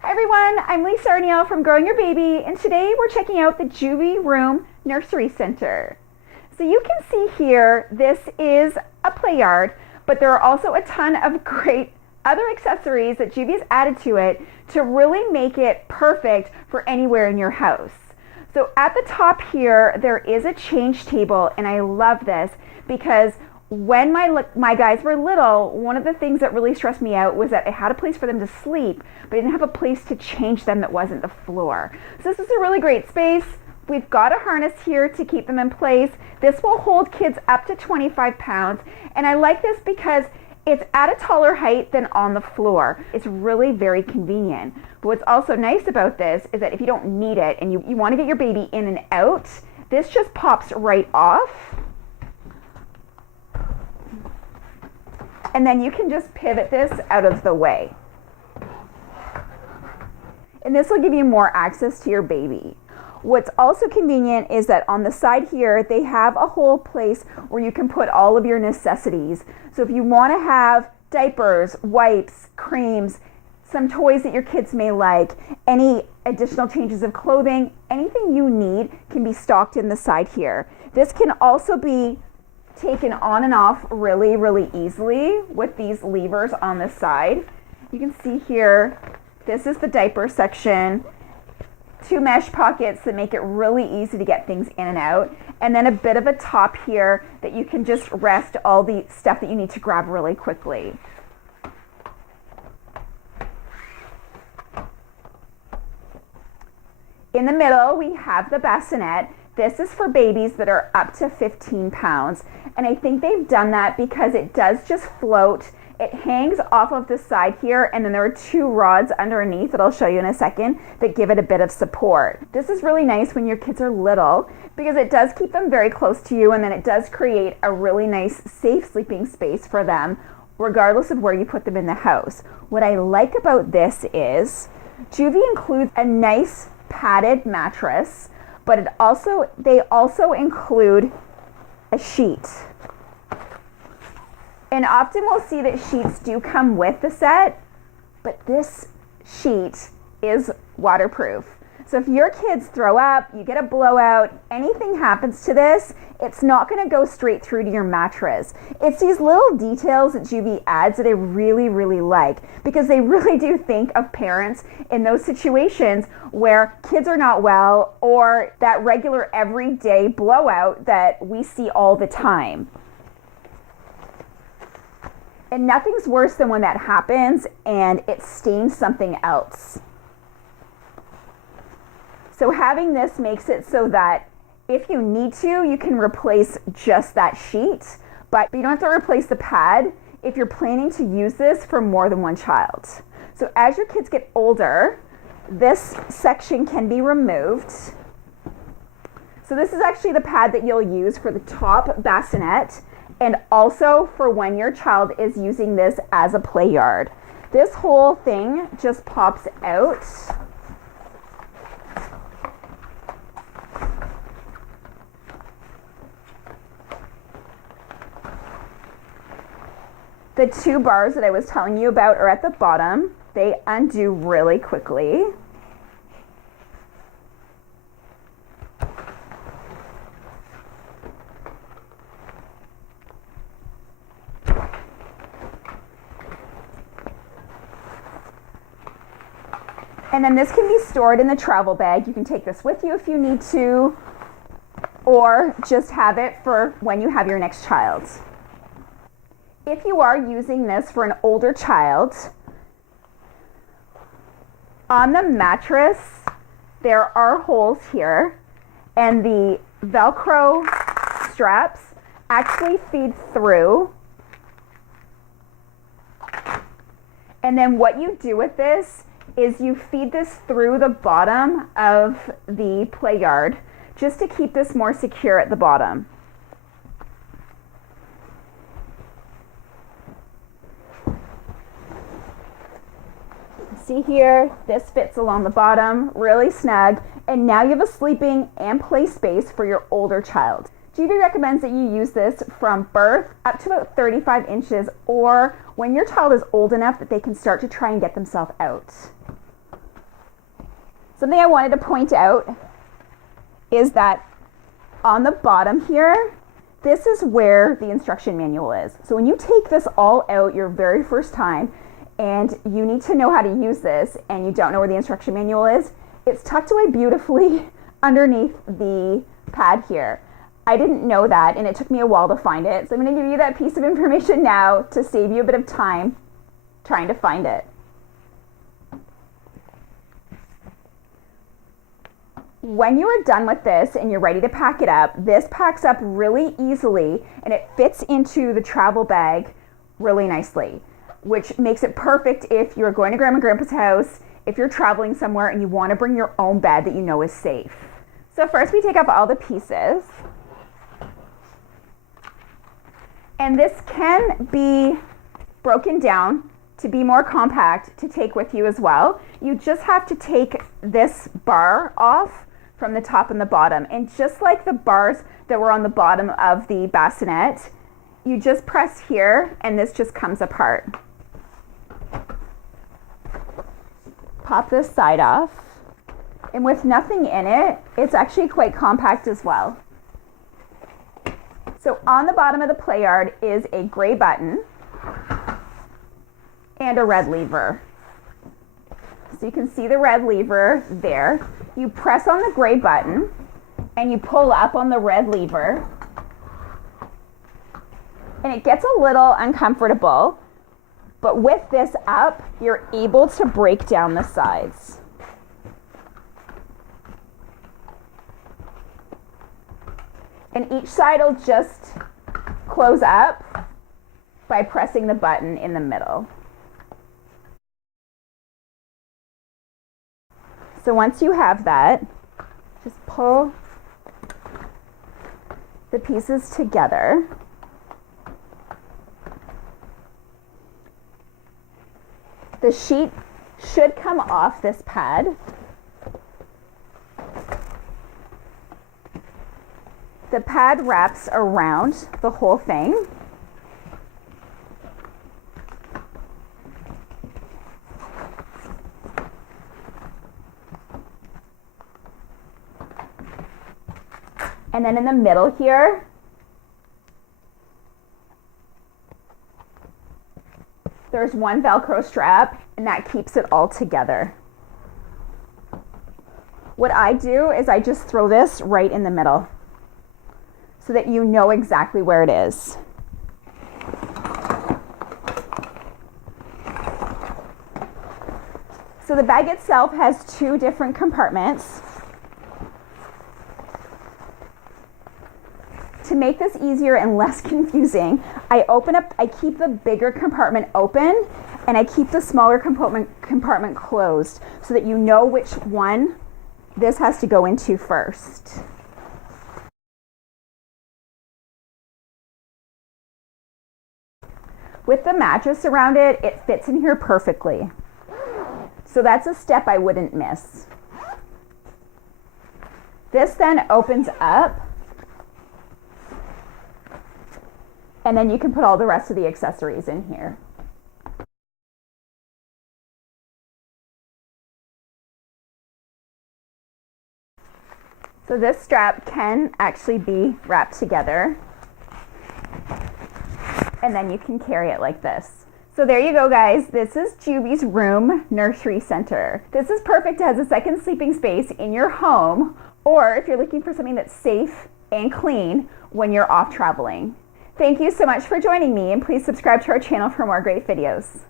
Hi everyone, I'm Lisa Arneal from Growing Your Baby, and today we're checking out the Joovy Room Nursery Center. So you can see here, this is a Playard, but there are also a ton of great other accessories that Joovy has added to it to really make it perfect for anywhere in your house. So at the top here, there is a change table, and I love this because when my guys were little, one of the things that really stressed me out was that I had a place for them to sleep, but I didn't have a place to change them that wasn't the floor. So this is a really great space. We've got a harness here to keep them in place. This will hold kids up to 25 pounds, and I like this because it's at a taller height than on the floor. It's really very convenient. But what's also nice about this is that if you don't need it and you want to get your baby in and out, this just pops right off. And then you can just pivot this out of the way. And this will give you more access to your baby. What's also convenient is that on the side here, they have a whole place where you can put all of your necessities. So if you want to have diapers, wipes, creams, some toys that your kids may like, any additional changes of clothing, anything you need can be stocked in the side here. This can also be taken on and off really easily with these levers on the side. You can see here, this is the diaper section, two mesh pockets that make it really easy to get things in and out, and then a bit of a top here that you can just rest all the stuff that you need to grab really quickly. In the middle, we have the bassinet. This is for babies that are up to 15 pounds. And I think they've done that because it does just float. It hangs off of the side here, and then there are two rods underneath that I'll show you in a second that give it a bit of support. This is really nice when your kids are little because it does keep them very close to you, and then it does create a really nice safe sleeping space for them regardless of where you put them in the house. What I like about this is Joovy includes a nice padded mattress, but they also include a sheet. And often we'll see that sheets do come with the set, but this sheet is waterproof. So if your kids throw up, you get a blowout, anything happens to this, it's not gonna go straight through to your mattress. It's these little details that Joovy adds that I really like, because they really do think of parents in those situations where kids are not well, or that regular everyday blowout that we see all the time. And nothing's worse than when that happens and it stains something else. So having this makes it so that if you need to, you can replace just that sheet, but you don't have to replace the pad if you're planning to use this for more than one child. So as your kids get older, this section can be removed. So this is actually the pad that you'll use for the top bassinet, and also for when your child is using this as a play yard. This whole thing just pops out. The two bars that I was telling you about are at the bottom. They undo really quickly. And then this can be stored in the travel bag. You can take this with you if you need to, or just have it for when you have your next child. If you are using this for an older child, on the mattress, there are holes here, and the Velcro straps actually feed through. And then what you do with this is you feed this through the bottom of the Playard just to keep this more secure at the bottom. See here, this fits along the bottom, really snug, and now you have a sleeping and play space for your older child. Joovy recommends that you use this from birth up to about 35 inches, or when your child is old enough that they can start to try and get themselves out. Something I wanted to point out is that on the bottom here, this is where the instruction manual is. So when you take this all out your very first time and you need to know how to use this and you don't know where the instruction manual is, it's tucked away beautifully underneath the pad here. I didn't know that and it took me a while to find it. So I'm going to give you that piece of information now to save you a bit of time trying to find it. When you are done with this and you're ready to pack it up, this packs up really easily and it fits into the travel bag really nicely, which makes it perfect if you're going to Grandma and Grandpa's house, if you're traveling somewhere and you want to bring your own bed that you know is safe. So first we take off all the pieces. And this can be broken down to be more compact to take with you as well. You just have to take this bar off from the top and the bottom. And just like the bars that were on the bottom of the bassinet, you just press here and this just comes apart. Pop this side off. And with nothing in it, it's actually quite compact as well. So on the bottom of the Playard is a gray button and a red lever. So you can see the red lever there. You press on the gray button and you pull up on the red lever. And it gets a little uncomfortable, but with this up, you're able to break down the sides. And each side will just close up by pressing the button in the middle. So once you have that, just pull the pieces together. The sheet should come off this pad. The pad wraps around the whole thing. And then in the middle here, there's one Velcro strap and that keeps it all together. What I do is I just throw this right in the middle so that you know exactly where it is. So the bag itself has two different compartments. To make this easier and less confusing, I keep the bigger compartment open and I keep the smaller compartment closed so that you know which one this has to go into first. With the mattress around it, it fits in here perfectly. So that's a step I wouldn't miss. This then opens up, and then you can put all the rest of the accessories in here. So this strap can actually be wrapped together, and then you can carry it like this. So there you go, guys. This is Joovy's room nursery center. This is perfect as a second sleeping space in your home, or if you're looking for something that's safe and clean when you're off traveling. Thank you so much for joining me, and please subscribe to our channel for more great videos.